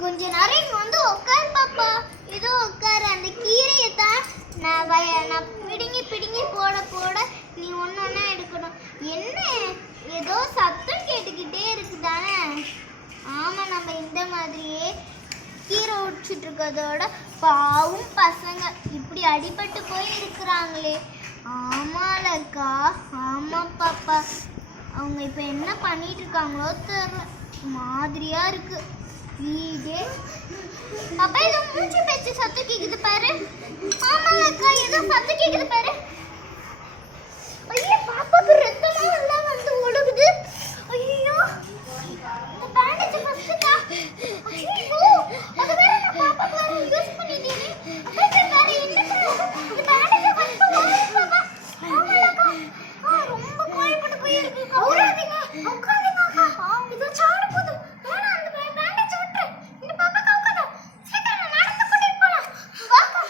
கொஞ்ச நேரம் இங்க வந்து உட்கார் பாப்பா. இதோ உட்காரு. அந்த கீரையை தான் நான் பிடுங்கி பிடுங்கி போட போட நீ ஒன்று ஒன்றா எடுக்கணும். என்ன ஏதோ சத்தம் கேட்டுக்கிட்டே இருக்குதானே? ஆமாம், நம்ம இந்த மாதிரியே கீரை உடிச்சிட்டு இருக்கிறதோட பாவும் பசங்க இப்படி அடிபட்டு போய் இருக்கிறாங்களே. ஆமாலக்கா, ஆமாம் பாப்பா. அவங்க இப்போ என்ன பண்ணிட்டு இருக்காங்களோ தெரியல, மாதிரியா இருக்கு வீடே. அப்பா ஏதோ மூச்சு பேச்சு சத்தம் கேக்குது பாரு. ஆமாலக்கா, ஏதோ சத்தம் கேக்குது பாரு. ஐயோ, பாப்பாக்கு ரத்தமா எல்லாம் வந்து ஒழுகுது. ஐயோ, இந்த பேண்டேஜ் ஃபர்ஸ்ட்க்கா. ஐயோ, அது வேற நான் பாப்பாக்கு வேற யூஸ் பண்ணிட்டேனே. அப்பா இது வேற என்ன? இந்த பேண்டேஜ் ஃபர்ஸ்ட் பாப்பா. ஆமாலக்கா, ரொம்ப கோயப்பட்டு போய் இருக்கு. உட்காருங்க உட்காருங்க அக்கா. இது சாட போகுது. வேணா அந்த பேண்டேஜ் விட்டு இந்த பாப்பாக்கு உட்காரு. சீக்கிரம் நடந்து கூட்டிட்டு போலாம். வாக்கா.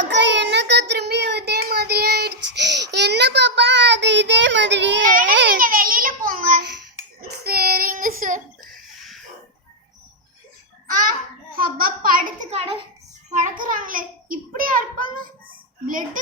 அக்கா, என்னக்கா திரும்பி இதே மாதிரி ஆயிடுச்சு? என்ன பாப்பா அது இதே மாதிரியே? வெளியில போங்க. சரிங்க சார். அப்பா படுத்து கடை பழக்கிறாங்களே, இப்படியா இருப்பாங்க? பிளட்